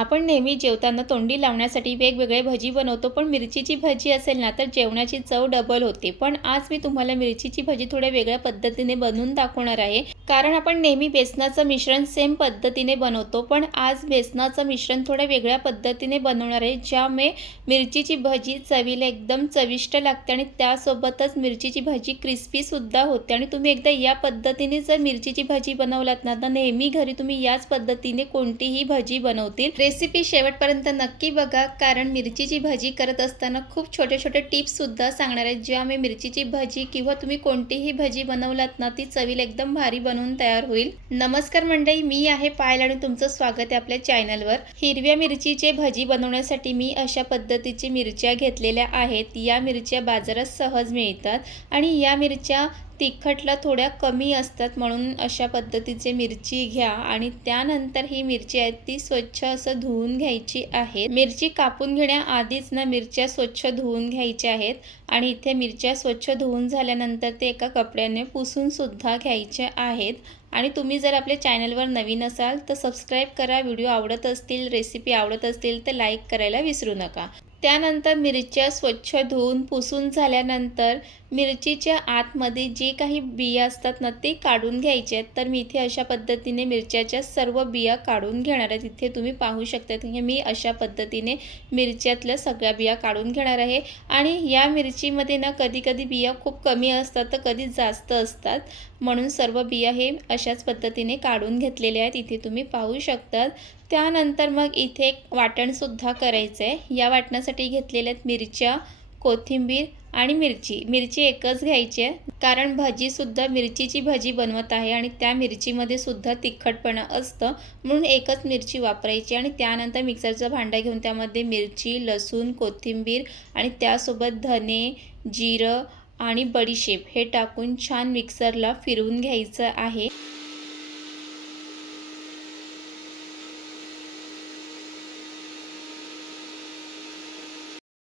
आपण नेहमी जेवताना तोंडी लावण्यासाठी वेगवेगळे भजी बनवतो, पण मिरचीची भजी असेल ना तर जेवणाची चव डबल होते। पण आज मी तुम्हाला मिरचीची भजी थोड्या वेगळ्या पद्धतीने बनवून दाखवणार आहे। कारण आपण नेहमी बेसनाचं मिश्रण सेम पद्धतीने बनवतो, पण आज बेसनाचं मिश्रण थोड्या वेगळ्या पद्धतीने बनवणार आहे, ज्यामुळे मिरचीची भजी चवीला एकदम चविष्ट लागते आणि त्यासोबतच मिरचीची भजी क्रिस्पी सुद्धा होते। आणि तुम्ही एकदा या पद्धतीने जर मिरचीची भजी बनवलात ना तर नेहमी घरी तुम्ही याच पद्धतीने कोणतीही भजी बनवतील। रेसिपी शेवटपर्यंत नक्की बघा, कारण मिरचीची भजी करत असताना खूप छोटे छोटे टिप्स सुद्धा सांगणार आहेत, ज्यामुळे मिरचीची भजी किंवा तुम्ही कोणतीही भजी बनवलात ना ती चवीला एकदम भारी बनवून तयार होईल। नमस्कार मंडळी, मी आहे पायल आणि तुमचं स्वागत आहे आपल्या चॅनलवर। हिरव्या मिरचीचे भजी बनवण्यासाठी मी अशा पद्धतीची मिरच्या घेतलेल्या आहेत। या मिरच्या बाजारात सहज मिळतात आणि या मिरच्या तिखटला थोड्या कमी असतात, म्हणून अशा पद्धतीचे मिरची घ्या आणि त्यानंतर ही मिरची आहे ती स्वच्छ असं धुवून घ्यायची आहे। मिरची कापून घेण्याआधीच ना मिरच्या स्वच्छ धुवून घ्यायच्या आहेत आणि इथे मिरच्या स्वच्छ धुवून झाल्यानंतर ते एका कपड्याने पुसून सुद्धा घ्यायच्या आहेत। आणि तुम्ही जर आपल्या चॅनलवर नवीन असाल तर सबस्क्राईब करा, व्हिडिओ आवडत असतील, रेसिपी आवडत असतील तर लाईक करायला विसरू नका। त्यानंतर मिरच्या स्वच्छ धुवून पुसून झाल्यानंतर मिरचीच्या आतमध्ये जे काही बिया असतात ना ते काढून घ्यायचे आहेत। तर मी इथे अशा पद्धतीने मिरच्याच्या सर्व बिया काढून घेणार आहे। इथे तुम्ही पाहू शकता की मी अशा पद्धतीने मिरच्यातल्या सगळ्या बिया काढून घेणार आहे। आणि या मिरचीमध्ये ना कधी कधी बिया खूप कमी असतात तर कधी जास्त असतात, म्हणून सर्व बिया हे अशाच पद्धतीने काढून घेतलेल्या आहेत, इथे तुम्ही पाहू शकतात। त्यानंतर मग इथे एक वाटण सुद्धा करायचं आहे। या वाटणासाठी घेतलेल्या मिरच्या, कोथिंबीर आणि मिरची एकच घ्यायची आहे, कारण भजी सुद्धा मिरचीची भजी बनवत आहे आणि त्या मिरचीमध्ये सुद्धा तिखटपणा असतं, म्हणून एकच मिरची वापरायची। आणि त्यानंतर मिक्सरचं भांडं घेऊन त्यामध्ये मिरची, लसूण, कोथिंबीर आणि त्यासोबत धने, जिरं आणि बडीशेप हे टाकून छान मिक्सरला फिरवून घ्यायचं आहे।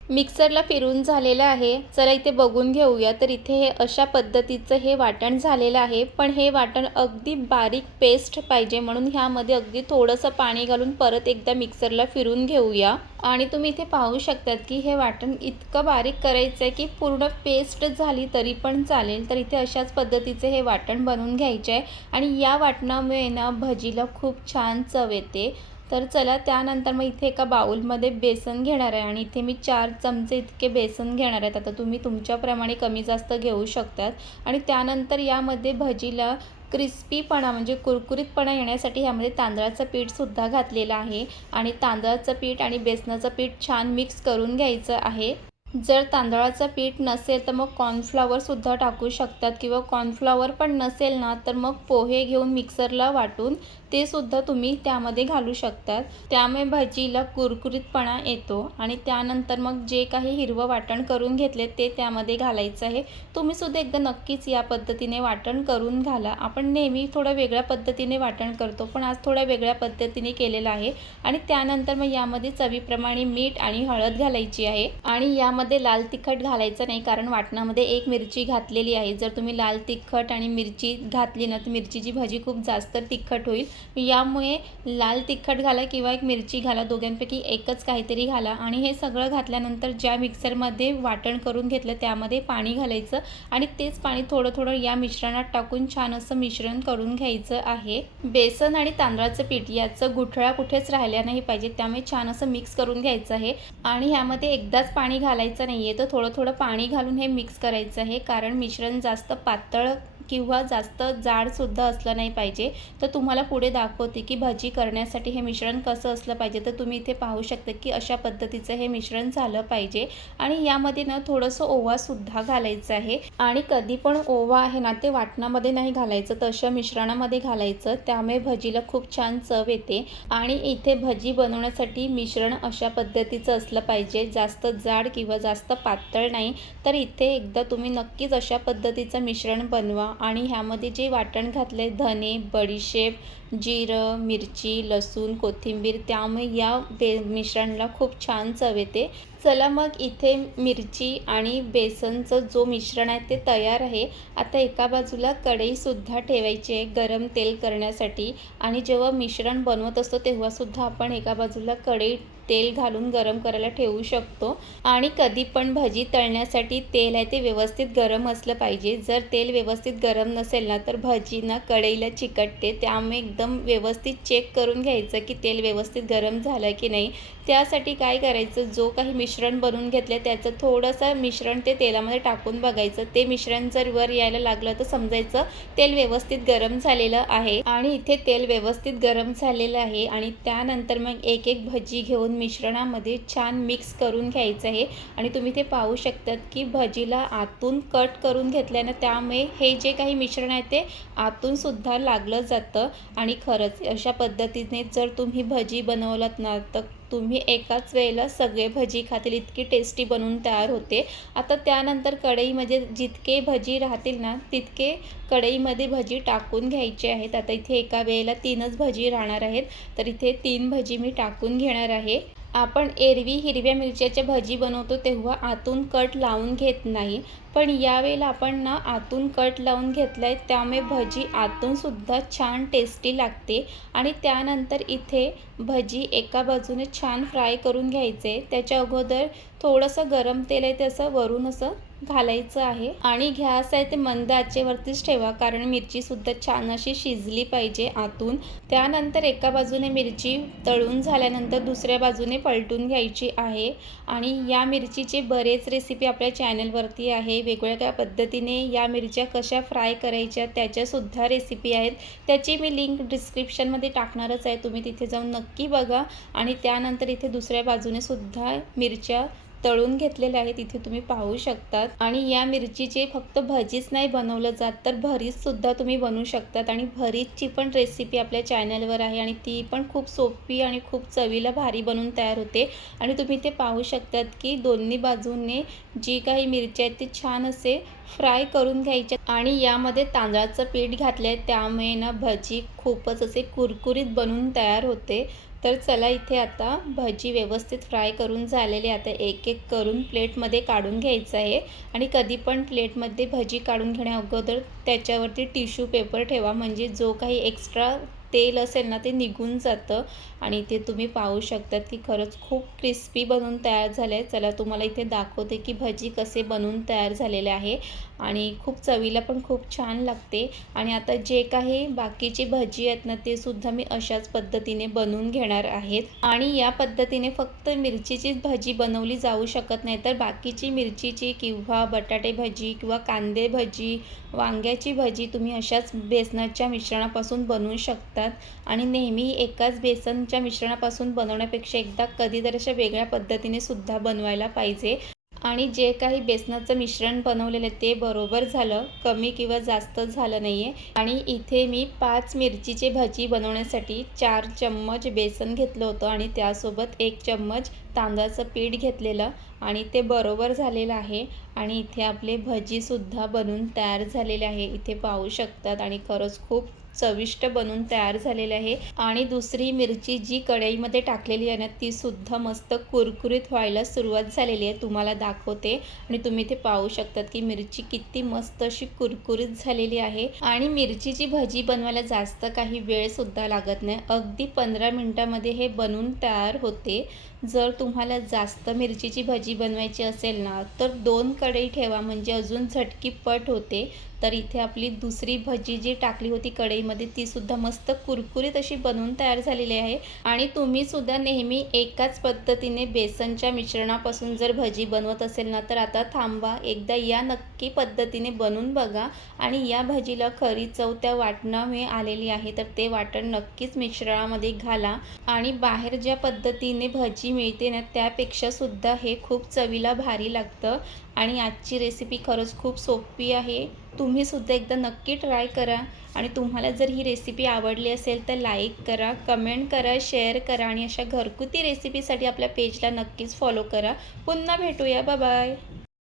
मिक्सरला फिरून झालेलं आहे। चला इथे बघून घेऊया। तर इथे हे अशा पद्धतीचं हे वाटण झालेलं आहे, पण हे वाटण अगदी बारीक पेस्ट पाहिजे, म्हणून ह्यामध्ये अगदी थोडंसं पाणी घालून परत एकदा मिक्सरला फिरून घेऊया। आणि तुम्ही इथे पाहू शकतात की हे वाटण इतकं बारीक करायचं आहे की पूर्ण पेस्ट झाली तरी पण चालेल। तर इथे अशाच पद्धतीचे हे वाटण बनवून घ्यायचे आहे आणि या वाटणामुळे ना भजीला खूप छान चव येते। तर चला त्यानंतर मग इथे एका बाउलमध्ये बेसन घेणार आहे आणि इथे मी 4 चमचे इतके बेसन घेणार आहेत। आता तुम्ही तुमच्याप्रमाणे कमी जास्त घेऊ शकतात। आणि त्यानंतर यामध्ये भजीला क्रिस्पीपणा म्हणजे कुरकुरीतपणा येण्यासाठी ह्यामध्ये तांदळाचं पीठसुद्धा घातलेलं आहे आणि तांदळाचं पीठ आणि बेसनाचं पीठ छान मिक्स करून घ्यायचं आहे। जर तांदळाचं पीठ नसेल तर मग कॉर्नफ्लॉवरसुद्धा टाकू शकतात, किंवा कॉर्नफ्लॉवर पण नसेल ना तर मग पोहे घेऊन मिक्सरला वाटून ते सुद्धा तुम्ही त्यामध्ये घालू शकतात, त्यामुळे भजीला कुरकुरीतपणा येतो। आणि त्यानंतर मग जे काही हिरवं वाटण करून घेतले ते त्यामध्ये घालायचं आहे। तुम्ही सुद्धा एकदा नक्कीच या पद्धतीने वाटण करून घाला। आपण नेहमी थोडं वेगळ्या पद्धतीने वाटण करतो, पण आज थोड्या वेगळ्या पद्धतीने केलेलं आहे। आणि त्यानंतर मग यामध्ये चवीप्रमाणे मीठ आणि हळद घालायची आहे। आणि यामध्ये लाल तिखट घालायचं नाही, कारण वाटणामध्ये एक मिरची घातलेली आहे। जर तुम्ही लाल तिखट आणि मिरची घातली ना तर मिरचीची भजी खूप जास्त तिखट होईल, यामुळे लाल तिखट घाला किंवा एक मिरची घाला, दोघांपैकी एकच काहीतरी घाला। आणि हे सगळं घातल्यानंतर ज्या मिक्सरमध्ये वाटण करून घेतलं त्यामध्ये पाणी घालायचं आणि तेच पाणी थोडं थोडं या मिश्रणात टाकून छान असं मिश्रण करून घ्यायचं आहे। बेसन आणि तांदळाचं पीठ याचं गुठळा कुठेच राहिल्या नाही पाहिजे, त्यामुळे छान असं मिक्स करून घ्यायचं आहे। आणि ह्यामध्ये एकदाच पाणी घालायचं नाही आहे, तर थोडं थोडं पाणी घालून हे मिक्स करायचं आहे, कारण मिश्रण जास्त पातळ किंवा जास्त जाडसुद्धा असलं नाही पाहिजे। तर तुम्हाला पुढे दाखवते की भजी करण्यासाठी हे मिश्रण कसं असलं पाहिजे। तर तुम्ही इथे पाहू शकता की अशा पद्धतीचं हे मिश्रण झालं पाहिजे। आणि यामध्ये ना थोडंसं ओवासुद्धा घालायचं आहे, आणि कधी पण ओवा आहे ना ते वाटणामध्ये नाही घालायचं, तर अशा मिश्रणामध्ये घालायचं, त्यामुळे भजीला खूप छान चव येते। आणि इथे भजी बनवण्यासाठी मिश्रण अशा पद्धतीचं असलं पाहिजे, जास्त जाड किंवा जास्त पातळ नाही। तर इथे एकदा तुम्ही नक्कीच अशा पद्धतीचं मिश्रण बनवा आणि ह्यामध्ये जे वाटण घातले धने, बडीशेप, जिरं, मिरची, लसूण, कोथिंबीर, त्यामुळे या मिश्रणला खूप छान चव येते. चला मग इथे मिरची आणि बेसनचं जो मिश्रण आहे ते तयार आहे. आता एका बाजूला कढईसुद्धा ठेवायची आहे गरम तेल करण्यासाठी. आणि जेव्हा मिश्रण बनवत असतो तेव्हासुद्धा आपण एका बाजूला कढईत तेल घालून गरम करायला ठेवू शकतो. आणि कधी पण भजी तळण्यासाठी तेल आहे ते व्यवस्थित गरम असलं पाहिजे. जर तेल व्यवस्थित गरम नसेल ना तर भजी ना कढईला चिकटते. त्यामुळे एकदम व्यवस्थित चेक करून घ्यायचं की तेल व्यवस्थित गरम झालं की नाही. त्यासाठी काय करायचं, जो काही मिश्रण बनवून घेतलं त्याचं थोडंसं मिश्रण ते तेलामध्ये टाकून बघायचं. ते मिश्रण जर वर यायला लागलं तर समजायचं तेल व्यवस्थित गरम झालेलं आहे. आणि इथे तेल व्यवस्थित गरम झालेलं आहे. आणि त्यानंतर मग एक एक भजी घेऊन मिश्रणामध्ये छान मिक्स करून घ्यायचं आहे. आणि तुम्ही ते पाहू शकतात की भजीला आतून कट करून घेतल्यानं त्यामुळे हे जे काही मिश्रण आहे ते आतून सुद्धा लागलं जातं. आणि खरंच अशा पद्धतीने जर तुम्ही भजी बनवलात ना तर तुम्ही एकाच वेळेला सगळे भजी खातील इतकी टेस्टी बनवून तयार होते. आता त्यानंतर कढईमध्ये जितके भजी राहतील ना तितके कढईमध्ये भजी टाकून घ्यायचे आहेत. आता इथे एका वेळेला 3च भजी राहणार आहेत, तर इथे 3 भजी मी टाकून घेणार आहे. आपण एरवी हिरव्या मिरच्याच्या भजी बनवतो तेव्हा आतून कट लावून घेत नाही, पण यावेळेला आपण ना आतून कट लावून घेतला आहे, त्यामुळे भजी आतूनसुद्धा छान टेस्टी लागते. आणि त्यानंतर इथे भजी एका बाजूने छान फ्राय करून घ्यायचे. त्याच्या अगोदर थोडंसं गरम तेल आहे ते असं वरून असं घालायचं आहे. आणि गॅस आहे ते मंद आचेवरतीच ठेवा, कारण मिरचीसुद्धा छान अशी शिजली पाहिजे आतून. त्यानंतर एका बाजूने मिरची तळून झाल्यानंतर दुसऱ्या बाजूने पलटून घ्यायची आहे. आणि या मिरचीचे बरेच रेसिपी आपल्या चॅनलवरती आहे. वेगवेगळ्या पद्धतीने या मिरच्या कशा फ्राय करायच्या त्याच्यासुद्धा रेसिपी आहेत. त्याची मी लिंक डिस्क्रिप्शनमध्ये टाकणारच आहे, तुम्ही तिथे जाऊन नक्की बघा. आणि त्यानंतर इथे दुसऱ्या बाजूने सुद्धा मिरच्या तळून घेतलेले आहेत, इथे तुम्ही पाहू शकतात. आणि या मिरचीचे फक्त भजीच नाही बनवलं जात तर भरीतसुद्धा तुम्ही बनवू शकतात. आणि भरीतची पण रेसिपी आपल्या चॅनलवर आहे आणि ती पण खूप सोपी आणि खूप चवीला भारी बनवून तयार होते. आणि तुम्ही ते पाहू शकतात की दोन्ही बाजूने जी काही मिरची आहेत ती छान असे फ्राय करून घ्यायचे. आणि यामध्ये तांदळाचं पीठ घातलं आहे त्यामुळे ना भजी खूपच असे कुरकुरीत बनवून तयार होते. तर चला इथे आता भजी व्यवस्थित फ्राय करून झालेले. आता एक एक करून प्लेटमध्ये काढून घ्यायचं आहे. आणि कधी पण प्लेटमध्ये भजी काढून घेण्या अगोदर त्याच्यावरती टिश्यू पेपर ठेवा, म्हणजे जो काही एक्स्ट्रा तेल असेल ना ते निघून जातं. आणि इथे तुम्ही पाहू शकतात की खरंच खूप क्रिस्पी बनवून तयार झाले आहे. चला तुम्हाला इथे दाखवते की भजी कसे बनवून तयार झालेले आहे. आणि खूप चवीला पण खूप छान लागते. आणि आता जे काही बाकीची भजी आहेत ना ते सुद्धा मी अशाच पद्धतीने बनवून घेणार आहेत. आणि या पद्धतीने फक्त मिरचीचीच भजी बनवली जाऊ शकत नाही, तर बाकीची मिरचीची किंवा बटाटे भजी किंवा कांदे भजी, वांग्याची भजी तुम्ही अशाच बेसनाच्या मिश्रणापासून बनवू शकतात. आणि नेहमी एकाच बेसनच्या मिश्रणापासून बनवण्यापेक्षा एकदा कधीतरी अशा वेगळ्या पद्धतीने सुद्धा बनवायला पाहिजे. आणि जे काही बेसनाचं मिश्रण बनवलेलं आहे ते बरोबर झालं, कमी किंवा जास्त झालं नाही आहे. आणि इथे मी 5 मिरचीचे भजी बनवण्यासाठी 4 चम्मच बेसन घेतलं होतं आणि त्यासोबत 1 चम्मच तांदळाचं पीठ घेतलेलं आणि ते बरोबर झालेलं आहे. आणि इथे आपले भजीसुद्धा बनवून तयार झालेले आहे, इथे पाहू शकतात. आणि खरंच खूप चविष्ट बनवून तयार झालेले आहे. आणि दुसरी मिरची जी कढईमध्ये टाकलेली आहे ना ती सुद्धा मस्त कुरकुरीत व्हायला सुरुवात झालेली आहे, तुम्हाला दाखवते. आणि तुम्ही ते पाहू शकतात की मिरची किती मस्त अशी कुरकुरीत झालेली आहे. आणि मिरचीची भजी बनवायला जास्त काही वेळसुद्धा लागत नाही, अगदी 15 मिनिटामध्ये हे बनवून तयार होते. जर तुम्हाला जास्त मिरचीची भजी बनवायची असेल ना तर 2 कढई ठेवा, म्हणजे अजून झटकीपट होते. तर इथे आपली दुसरी भजी जी टाकली होती कढईमध्ये ती सुद्धा मस्त कुरकुरीत अशी बनवून तयार झालेली आहे. आणि तुम्ही सुद्धा नेहमी एकाच पद्धतीने बेसनच्या मिश्रणापासून जर भजी बनवत असेल ना तर आता थांबा, एकदा या नक्की पद्धतीने बनवून बघा. आणि या भजीला खरी चव त्या वाटणामुळे आलेली आहे, तर ते वाटण नक्कीच मिश्रणामध्ये घाला. आणि बाहेर ज्या पद्धतीने भजी मिळते ना त्यापेक्षा सुद्धा हे खूप चवीला भारी लागतं. आणि आजची रेसिपी खरंच खूप सोपी आहे, तुम्ही सुद्धा एकदा नक्की ट्राय करा. आणि तुम्हाला जर ही रेसिपी आवडली असेल तर लाईक करा, कमेंट करा, शेअर करा. आणि अशा घरगुती रेसिपीसाठी आपल्या पेजला नक्कीच फॉलो करा. पुन्हा भेटूया, बाय बाय.